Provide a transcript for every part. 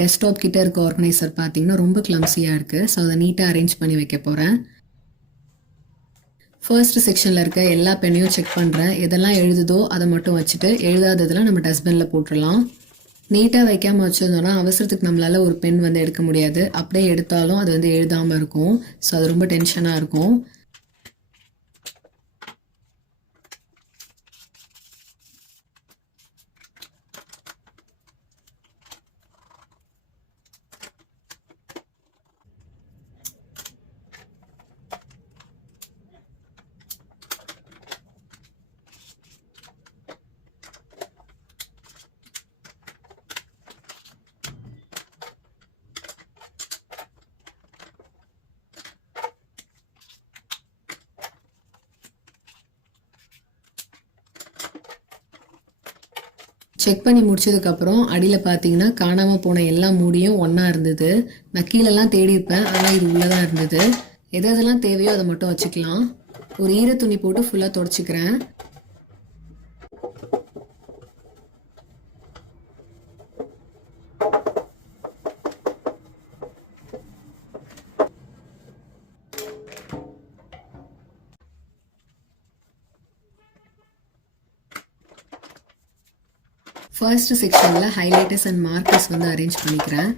Desktop கிட்ட இருக்க organiser பார்த்தீங்கன்னா ரொம்ப கிளம்ஸியாக இருக்குது. ஸோ அதை நீட்டாக அரேஞ்ச் பண்ணி வைக்க போகிறேன். ஃபர்ஸ்ட் செக்ஷனில் இருக்க எல்லா பெண்ணையும் செக் பண்ணுறேன். எதெல்லாம் எழுதுதோ அதை மட்டும் வச்சுட்டு எழுதாததெல்லாம் நம்ம டஸ்ட்பினில் போட்டுடலாம். நீட்டாக வைக்காமல் வச்சுருந்தோன்னா அவசரத்துக்கு நம்மளால் ஒரு பென் வந்து எடுக்க முடியாது. அப்படியே எடுத்தாலும் அது வந்து எழுதாமல் இருக்கும். ஸோ அது ரொம்ப டென்ஷனாக இருக்கும். செக் பண்ணி முடிச்சதுக்கப்புறம் அடியில் பார்த்தீங்கன்னா காணாமல் போன எல்லா மூடியும் ஒன்றா இருந்தது. நான் கீழெல்லாம் தேடியிருப்பேன், ஆனால் இது உள்ளே தான் இருந்தது. எதெல்லாம் தேவையோ அதை மட்டும் வச்சுக்கலாம். ஒரு ஈர துணி போட்டு ஃபுல்லாக தொடச்சிக்கிறேன். ஃபர்ஸ்ட் செக்ஷனில் ஹைலைட்டர்ஸ் அண்ட் மார்க்கர்ஸ் வந்து அரேஞ்ச் பண்ணிக்கிறேன்.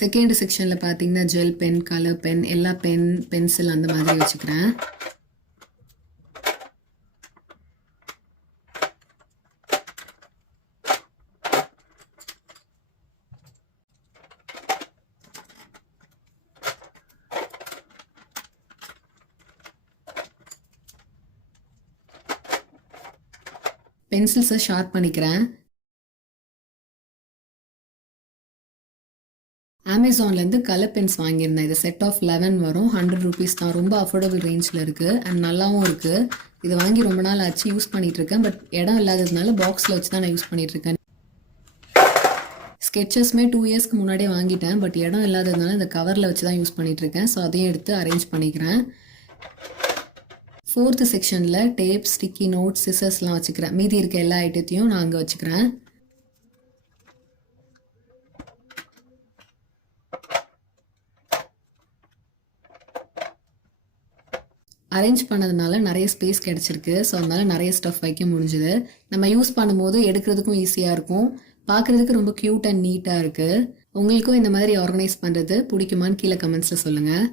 செகண்ட் செக்ஷனில் பார்த்தீங்கன்னா ஜெல் பென், கலர் பென், எல்லா பென், பென்சில் அந்த மாதிரி வச்சுக்கிறேன். பென்சில்ஸை ஷார்ப் பண்ணிக்கிறேன். அமேசான்லேருந்து கலர் பென்ஸ் வாங்கியிருந்தேன். இது செட் ஆஃப் 11 வரும். 100 ருபீஸ் தான். ரொம்ப அஃபோர்டபுள் ரேஞ்சில் இருக்குது அண்ட் நல்லாவும் இருக்குது. இது வாங்கி ரொம்ப நாள் ஆச்சு, யூஸ் பண்ணிகிட்ருக்கேன். பட் இடம் இல்லாததுனால பாக்ஸில் வச்சு தான் நான் யூஸ் பண்ணிகிட்ருக்கேன். ஸ்கெச்சஸ்மே 2 இயர்ஸ்க்கு முன்னாடியே வாங்கிட்டேன். பட் இடம் இல்லாததுனால இந்த கவரில் வச்சு தான் யூஸ் பண்ணிகிட்ருக்கேன். ஸோ அதையும் எடுத்து அரேஞ்ச் பண்ணிக்கிறேன். ஃபோர்த்து செக்ஷனில் டேப், ஸ்டிக்கி நோட்ஸ், சிசர்ஸ்லாம் வச்சுக்கிறேன். மீதி இருக்க எல்லா ஐட்டத்தையும் நான் அங்கே வச்சுக்கிறேன். அரேஞ்ச் பண்ணதுனால நிறைய ஸ்பேஸ் கிடச்சிருக்கு. ஸோ அதனால் நிறைய ஸ்டஃப் வைக்க முடிஞ்சுது. நம்ம யூஸ் பண்ணும்போது எடுக்கிறதுக்கும் ஈஸியாக இருக்கும். பார்க்குறதுக்கு ரொம்ப க்யூட் அண்ட் நீட்டாக இருக்குது. உங்களுக்கும் இந்த மாதிரி ஆர்கனைஸ் பண்ணுறது பிடிக்குமான்னு கீழே கமெண்ட்ஸில் சொல்லுங்கள்.